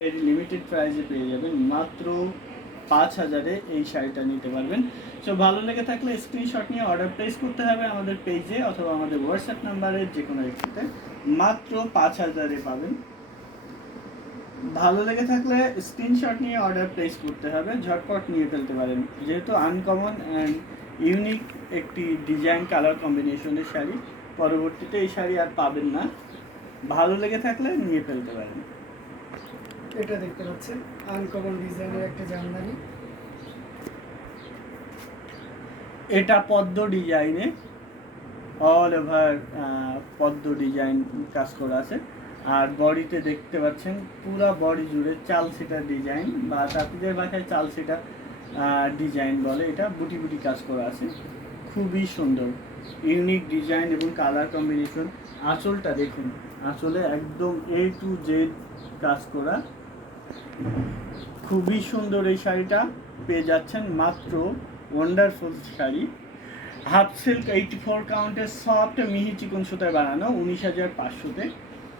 এর লিমিটেড প্রাইসে পেয়ে যাবেন মাত্র 5,000-এ এই শাড়িটা নিতে পারবেন। সো ভালো লেগে থাকলে স্ক্রিনশট নিয়ে অর্ডার প্লেস করতে হবে আমাদের পেজে অথবা আমাদের হোয়াটসঅ্যাপ নাম্বারে, যে কোনো একটিতে। মাত্র 5,000-এ পাবেন। ভালো লেগে থাকলে স্ক্রিনশট নিয়ে অর্ডার প্লেস করতে হবে, ঝটপট নিয়ে ফেলতে পারেন। যেহেতু আনকমন অ্যান্ড ইউনিক একটি ডিজাইন কালার কম্বিনেশনের শাড়ি, পরবর্তীতে এই শাড়ি আর পাবেন না। ভালো লেগে থাকলে নিয়ে ফেলতে পারেন। এটা দেখতে পাচ্ছেন আনকমন ডিজাইনের একটা জামদানি। এটা পদ্ম ডিজাইনে অল ওভার পদ্ম ডিজাইন কাজ করা আছে। আর বডিতে দেখতে পাচ্ছেন পুরো বডি জুড়ে চাল সেটার ডিজাইন, বা তাঁতিদের ভাষায় চাল সেটা ডিজাইন বলে। এটা বুটি বুটি কাজ করা আছে, খুবই সুন্দর ইউনিক ডিজাইন এবং কালার কম্বিনেশন। আঁচলটা দেখুন, আঁচলে একদম A to Z কাজ করা, খুবই সুন্দর। এই শাড়িটা পেয়ে যাচ্ছেন মাত্র ওয়ান্ডারফুল শাড়ি, হাফ সিল্ক 84 কাউন্টের সফট মিহি চিকন সুতায় বানানো, 19,500-তে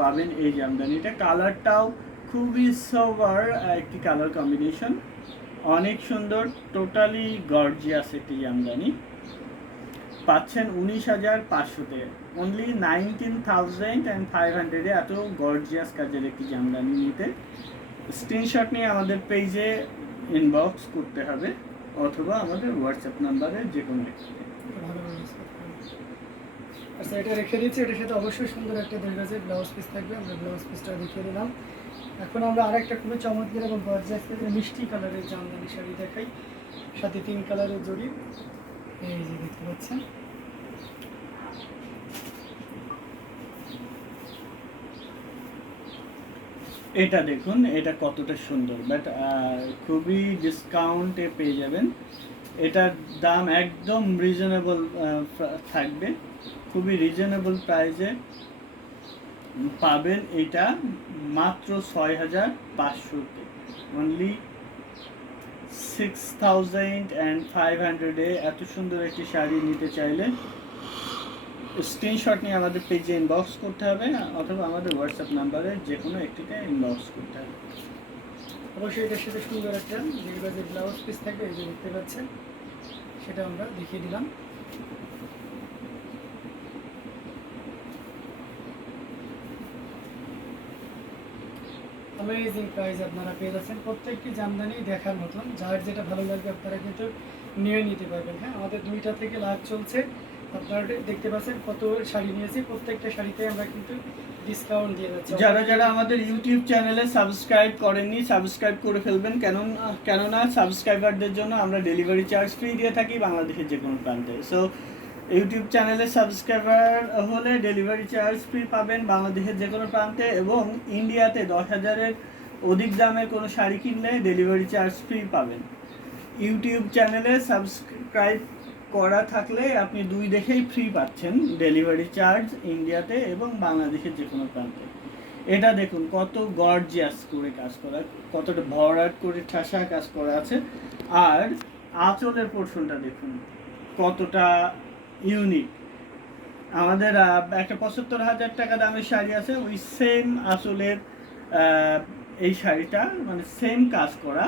পাবেন এই জামদানিটা। কালারটাও খুবই সোবার একটি কালার কম্বিনেশন, অনেক সুন্দর, টোটালি গর্জিয়াস একটি জামদানি। পাচ্ছেন 19,500-তে, অনলি 19,500-এ এত গর্জিয়াস কাজের একটি জামদানি নিতে স্ক্রিনশট নিয়ে আমাদের পেজে ইনবক্স করতে হবে অথবা আমাদের হোয়াটসঅ্যাপ নাম্বারে, যে কোনো একটি। আচ্ছা, এটা রেখে দিচ্ছি। এটার সাথে অবশ্যই সুন্দর একটা 2 গজের ব্লাউজ পিস থাকবে, আমরা ব্লাউজ পিসটা দেখিয়ে দিলাম। এখন আমরা আরেকটা খুবই চমৎকার এবং গর্জিয়াস মিষ্টি কালারের জামদানি শাড়ি দেখাই, সাথে 3 কালারের জড়ি। এই যে দেখতে পাচ্ছেন, এটা দেখুন, এটা কতটা সুন্দর, বাট খুবই ডিসকাউন্টে পেয়ে যাবেন। এটার দাম একদম রিজনেবল থাকবে, খুবই রিজনেবল প্রাইসে পাবেন। এটা মাত্র 6,500-তে, অনলি 6,500-এ এত সুন্দর একটি শাড়ি নিতে চাইলে স্ক্রিনশট নিয়ে আমাদের পেজে ইনবক্স করতে হবে অথবা আমাদের হোয়াটসঅ্যাপ নাম্বারে যে কোনো একটিতে ইনবক্স করতে হবে। অবশ্যই এটার সাথে সুন্দর একটা 2 গজের ব্লাউজ পিস থাকবে, এই যে দেখতে পাচ্ছেন, সেটা আমরা দেখিয়ে দিলাম। অ্যামেজিং প্রাইস আপনারা পেয়ে যাচ্ছেন। প্রত্যেকটি জামদানি দেখার মতন, যার যেটা ভালো লাগবে আপনারা কিন্তু নিয়ে নিতে পারবেন। হ্যাঁ, আমাদের 2টা থেকে লাভ চলছে, আপনারা দেখতে পাচ্ছেন কত শাড়ি নিয়েছি, প্রত্যেকটা শাড়িতে আমরা কিন্তু ডিসকাউন্ট দিয়ে যাচ্ছি। যারা যারা আমাদের ইউটিউব চ্যানেলে সাবস্ক্রাইব করেননি, সাবস্ক্রাইব করে ফেলবেন, কেননা সাবস্ক্রাইবারদের জন্য আমরা ডেলিভারি চার্জ ফ্রি দিয়ে থাকি বাংলাদেশের যে কোনো প্রান্তে। সো ইউটিউব চ্যানেলে সাবস্ক্রাইবার হলে ডেলিভারি চার্জ ফ্রি পাবেন বাংলাদেশের যে কোনো প্রান্তে, এবং ইন্ডিয়াতে 10,000-এর অধিক দামের কোনো শাড়ি কিনলে ডেলিভারি চার্জ ফ্রি পাবেন। ইউটিউব চ্যানেলে সাবস্ক্রাইব করা থাকলে আপনি 2 দেখেই ফ্রি পাচ্ছেন ডেলিভারি চার্জ ইন্ডিয়াতে এবং বাংলাদেশের যে কোনো প্রান্তে। এটা দেখুন কত গর্জিয়াস করে কাজ করা, কতটা ভরাট করে ঠাসা কাজ করা আছে। আর আঁচলের পোর্শনটা দেখুন কতটা ইউনিক। আমাদের একটা 75,000 টাকা দামের শাড়ি আছে, ওই সেম আঁচলের এই শাড়িটা, মানে সেম কাজ করা,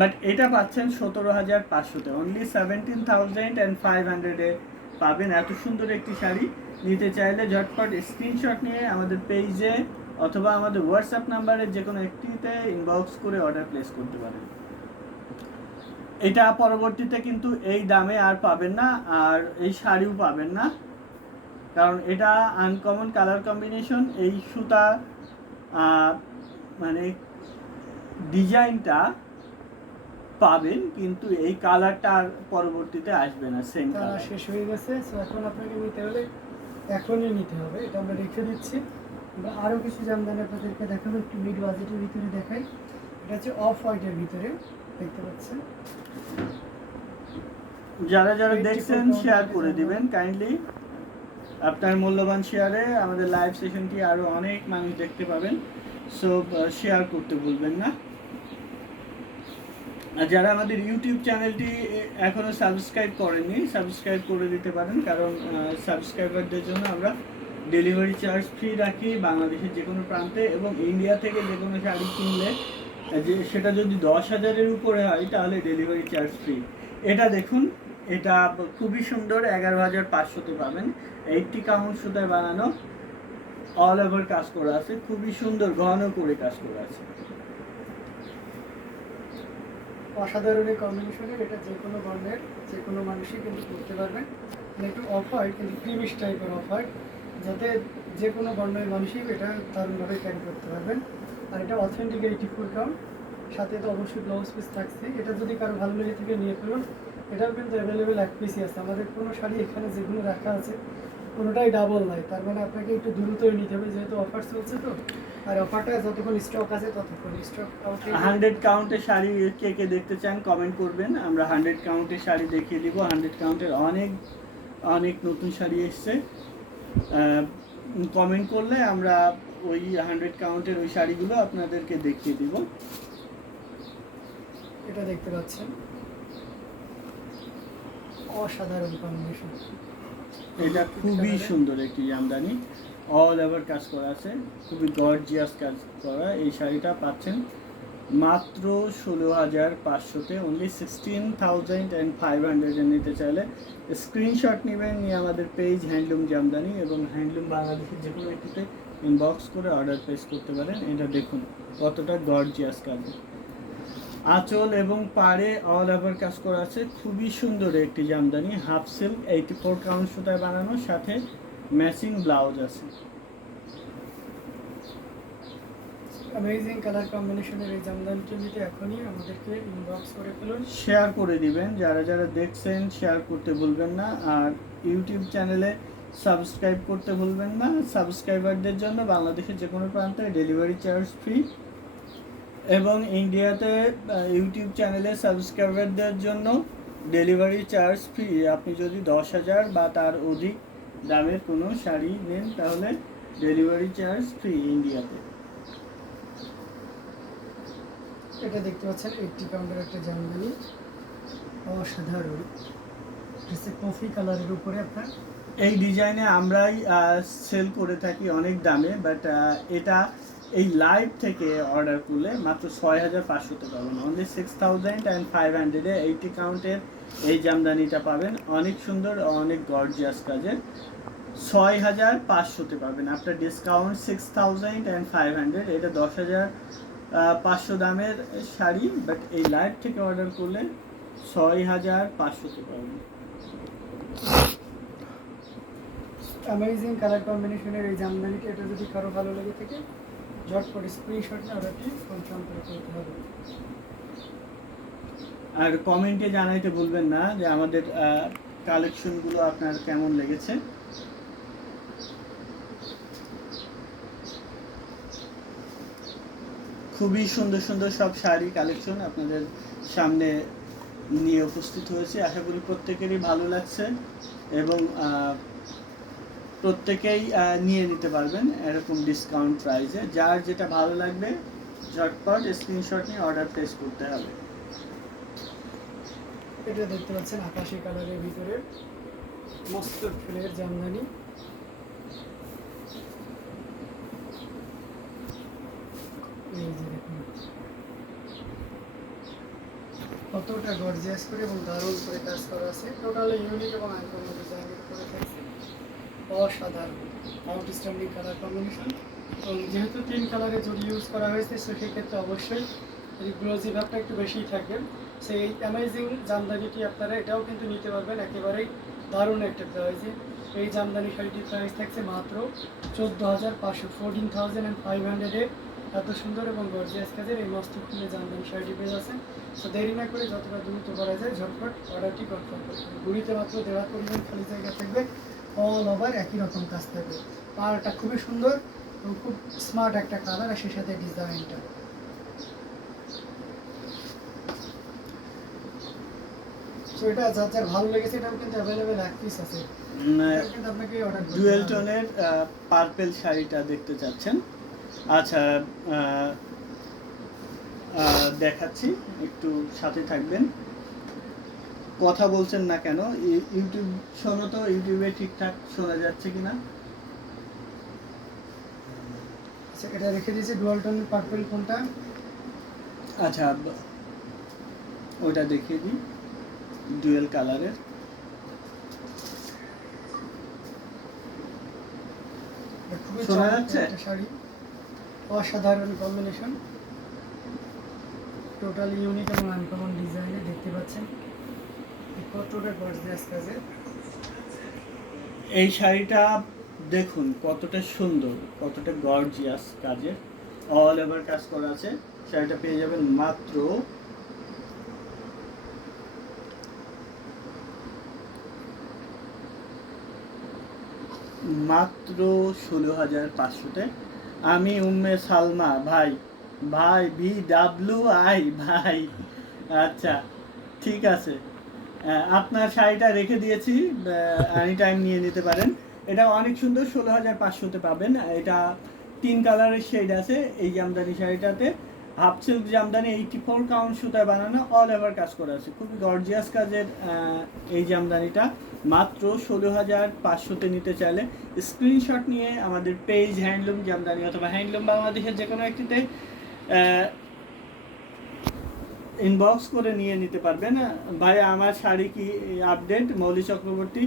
বাট এটা পাচ্ছেন 17,500-তে, অনলি 17,500-এ পাবেন এত সুন্দর একটি শাড়ি। নিতে চাইলে ঝটপট স্ক্রিনশট নিয়ে আমাদের পেজে অথবা আমাদের হোয়াটসঅ্যাপ নাম্বারে যে কোনো একটিতে ইনবক্স করে অর্ডার প্লেস করতে পারেন। এটা পরবর্তীতে কিন্তু এই দামে আর পাবেন না, আর এই শাড়িও পাবেন না, কারণ এটা আনকমন কালার কম্বিনেশন। এই সুতা মানে ডিজাইনটা পাবেন, কিন্তু এই কালারটা আর পরবর্তীতে আসবে না, সেম কালার শেষ হয়ে গেছে। সো এখন আপনাকে নিতে হলে এখনই নিতে হবে, এটা আমরা রেখে দিচ্ছি। আমরা আরও কিছু জামদানি আপনাদেরকে দেখাবো, একটু মিড বাজেটের ভিতরে দেখাই। এটা হচ্ছে অফ হোয়াইটের ভিতরে, দেখতে পাচ্ছেন। যারা যারা দেখছেন শেয়ার করে দিবেন কাইন্ডলি, আপনার মূল্যবান শেয়ারে আমাদের লাইভ সেশনটি আরও অনেক মানুষ দেখতে পাবেন। সো শেয়ার করতে ভুলবেন না। আর যারা আমাদের ইউটিউব চ্যানেলটি এখনও সাবস্ক্রাইব করেননি, সাবস্ক্রাইব করে দিতে পারেন, কারণ সাবস্ক্রাইবারদের জন্য আমরা ডেলিভারি চার্জ ফ্রি রাখি বাংলাদেশের যে কোনো প্রান্তে, এবং ইন্ডিয়া থেকে যে কোনো শাড়ি কিনলে যে সেটা যদি 10,000-এর উপরে হয় তাহলে ডেলিভারি চার্জ ফ্রি। এটা দেখুন, এটা খুবই সুন্দর, 11,500-তে পাবেন। 80 কাউন্ট সুতায় বানানো, অল ওভার কাজ করা আছে, খুবই সুন্দর ঘন করে কাজ করা আছে। অসাধারণ এই কম্বিনেশনের, এটা যে কোনো বর্ণের যে কোনো মানুষই কিন্তু করতে পারবেন। মানে একটু অফ হোয়াইট কিন্তু ক্রিমিশ টাইপের অফ হোয়াইট, যাতে যে কোনো বর্ণের মানুষই এটা দারুণভাবে ক্যারি করতে পারবেন। আর এটা অথেন্টিক 84 কাউন্ট, সাথে তো অবশ্যই ব্লাউজ পিস থাকছে। এটা যদি কারো ভালো লেগে থেকে নিয়ে ফেলুন, এটাও কিন্তু অ্যাভেলেবেল এক পিসই আছে। আমাদের কোনো শাড়ি এখানে যেগুলো রাখা আছে কোনোটাই ডাবল নাই, তার মানে আপনাকে একটু দ্রুতই নিতে হবে, যেহেতু অফার চলছে তো। আর অফারটা যতক্ষণ স্টক আছে ততক্ষণ স্টক আউট। 100 কাউন্টের শাড়ি কে কে দেখতে চান কমেন্ট করবেন, আমরা 100 কাউন্টের শাড়ি দেখিয়ে দিব। 100 কাউন্টের অনেক অনেক নতুন শাড়ি এসছে, কমেন্ট করলে আমরা ওই 100 কাউন্টের ওই শাড়িগুলো আপনাদেরকে দেখিয়ে দিব। এটা দেখতে পাচ্ছেন, অসাধারণ কম্বিনেশন। এটা খুবই সুন্দর একটি জামদানি, অল ওভার কাজ করা আছে, খুবই গর্জিয়াস কাজ করা। এই শাড়িটা পাচ্ছেন মাত্র 16,500-তে, অনলি 16,500-এ। নিতে চাইলে স্ক্রিনশট নেবেন, নিয়ে আমাদের পেজ হ্যান্ডলুম জামদানি এবং হ্যান্ডলুম বাংলাদেশের যে কোনো একটিতে ইনবক্স করে অর্ডার প্লেস করতে পারেন। এটা দেখুন কতটা গর্জিয়াস কাজ, আঁচল এবং পাড়ে অল ওভার কাজ করা আছে, খুবই সুন্দর একটি জামদানি। হাফ সিল্ক 84 কাউন্ট সুতায় বানানো, সাথে ম্যাচিং ব্লাউজ আছে। অ্যামেজিং কালার কম্বিনেশনের এই জামদানিটি নিতে এখনই আমাদেরকে ইনবক্স করে ফেলুন, শেয়ার করে দিবেন, যারা যারা দেখছেন শেয়ার করতে ভুলবেন না। আর ইউটিউব চ্যানেলে সাবস্ক্রাইব করতে ভুলবেন না। সাবস্ক্রাইবারদের জন্য বাংলাদেশের যে কোনো প্রান্তে ডেলিভারি চার্জ ফ্রি, এবং ইন্ডিয়াতে ইউটিউব চ্যানেলে সাবস্ক্রাইবারদের জন্য ডেলিভারি চার্জ ফ্রি। আপনি যদি 10,000 বা তার অধিক দামের কোনো শাড়ি নেন তাহলে ডেলিভারি চার্জ ফ্রি ইন্ডিয়াতে। এটা দেখতে পাচ্ছেন 80 কাউন্টের একটা জামদানি, অসাধারণ। কফি কালারের উপরে আপনার এই ডিজাইনে আমরাই সেল করে থাকি অনেক দামে, বাট এটা এই লাইভ থেকে অর্ডার করলে মাত্র 6,500-তে পাবেন, অনলি 6,500-এ 80 কাউন্টের এই জামদানিটা পাবেন। অনেক সুন্দর, অনেক গর্জিয়াস কাজের, 6,500-তে পাবেন। আপনার ডিসকাউন্ট 6,500, এটা 10,500 দামের শাড়ি, বাট এই লাইভ থেকে অর্ডার করলে 6,500-তে পাবেন। অ্যামেজিং কালার কম্বিনেশনের এই জামদানিটা, এটা যদি কারো ভালো লেগে থাকে ঝটপট স্ক্রিনশট নিয়ে অর্ডারটি কনফার্ম করে করতে হবে। আর কমেন্টে জানাইতে ভুলবেন না যে আমাদের কালেকশনগুলো আপনার কেমন লেগেছে। খুবই সুন্দর সুন্দর সব শাড়ি কালেকশন আপনাদের সামনে নিয়ে উপস্থিত হয়েছে, আশা করি প্রত্যেকেরই ভালো লাগছে এবং প্রত্যেকেই নিয়ে নিতে পারবেন এরকম ডিসকাউন্ট প্রাইসে। যার যেটা ভালো লাগবে ঝটপট স্ক্রিনশট নিয়ে অর্ডার প্লেস করতে হবে। এটা দেখতে পাচ্ছেন আকাশি কালারের ভিতরে মস্ত ফুলের জামদানি, এই যে দেখুন কতটা গর্জিয়াস করে এবং দারুণ করে কাজ করা আছে। টোটালি ইউনিক এবং আইকনিক ডিজাইনের করে থাকছে, অসাধারণ আউটস্ট্যান্ডিং কালার কম্বিনেশন। এবং যেহেতু 3 কালারে যদি ইউজ করা হয়েছে সেক্ষেত্রে অবশ্যই এই গ্লোজি ভাবটা একটু বেশিই থাকবে। সেই অ্যামেজিং জামদানিটি আপনারা এটাও কিন্তু নিতে পারবেন একেবারেই দারুণ একটা প্রাইজে। এই জামদানি শাড়িটির প্রাইস থাকছে মাত্র 14,500, 14,500-এ এত সুন্দর এবং গর্জিয়াস কাজের এই মস্ত ফুলের জামদানি শাড়িটি পেয়ে যাচ্ছেন। তো দেরি না করে যতটা দ্রুত করা যায় ঝটপট অর্ডারটি কনফার্ম করতে হবে। ঘুরিতে মাত্র 1.5 পরিমাণ খালি জায়গা থাকবে, অল ওভার একই রকম কাজ থাকবে। পাড়টা খুবই সুন্দর এবং খুব স্মার্ট একটা কালার, আর সেই সাথে ডিজাইনটা। সো এটা যার যার ভালো লেগেছে এটাও কিন্তু অ্যাভেলেবেল এক পিস আছে, এটা কিন্তু আপনাকে অর্ডার করতে হবে। ডুয়েল টোনের পার্পল শাড়িটা দেখতে চাচ্ছেন? আচ্ছা, দেখাচ্ছি, একটু সাথে থাকবেন। কথা বলছেন না কেন? ইউটিউব শোনো তো, ইউটিউবে ঠিকঠাক শোনা যাচ্ছে কিনা? আচ্ছা, এটা রেখে দিয়েছি ডুয়াল টোন পার্পল কোনটা? আচ্ছা, ওইটা দেখিয়ে দিই, ডুয়েল কালারের। খুবই শোনা চমৎকার যাচ্ছে? একটা শাড়ি, অসাধারণ কম্বিনেশন, টোটালি ইউনিক এবং আনকমন ডিজাইনে দেখতে পাচ্ছেন কতটা গর্জিয়াস কাজে। এই শাড়িটা দেখুন কতটা সুন্দর, কতটা গর্জিয়াস কাজের, অল ওভার কাজ করা আছে। শাড়িটা পেয়ে যাবেন মাত্র মাত্র 16,500-তে। আমি উম্মে সালমা ভাই, ভাই VWI ভাই। আচ্ছা, ঠিক আছে, আপনার শাড়িটা রেখে দিয়েছি, এনি টাইম নিয়ে নিতে পারেন। এটা অনেক সুন্দর, 16,500-তে পাবেন। এটা 3 কালারের শেড আছে এই জামদানি শাড়িটাতে। হাফ সিল্ক জামদানি, 84 কাউন্ট সুতায় বানানো, অল ওভার কাজ করা আছে, খুবই গর্জিয়াস কাজের। এই জামদানিটা মাত্র 16,500-তে নিতে চাইলে স্ক্রিনশট নিয়ে আমাদের পেজ হ্যান্ডলুম জামদানি অথবা হ্যান্ডলুম বাংলাদেশের যে কোনো একটিতে ইনবক্স করে নিয়ে নিতে পারবেন। ভাই আমার শাড়ি কি আপডেট? মৌলি চক্রবর্তী,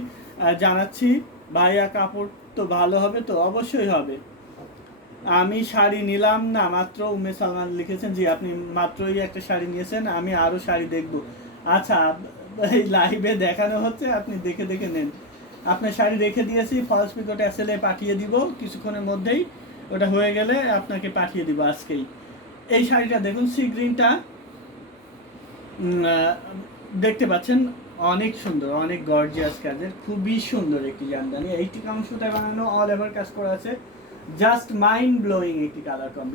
জানাচ্ছি ভাইয়া, কাপড় তো ভালো হবে তো? অবশ্যই হবে। আমি শাড়ি নিলাম না মাত্র, উম্মে সালমান লিখেছেন। জি, আপনি মাত্রই একটা শাড়ি নিয়েছেন, আমি আরও শাড়ি দেখব। আচ্ছা, এই লাইভে দেখানো হচ্ছে, আপনি দেখে দেখে নেন। আপনার শাড়ি রেখে দিয়েছি, ফলস পিকো ট্যাসেলে পাঠিয়ে দিব কিছুক্ষণের মধ্যেই। ওটা হয়ে গেলে আপনাকে পাঠিয়ে দিব আজকেই। এই শাড়িটা দেখুন, সি গ্রিনটা দেখতে পাচ্ছেন, অনেক সুন্দর, অনেক গর্জিয়াস কাজের, খুবই সুন্দর একটি জামদানি। 80 কাউন্ট সুতায় বানানো, অল ওভার কাজ করা আছে, জাস্ট মাইন্ড ব্লোয়িং একটি কালার কম্বিনেশন।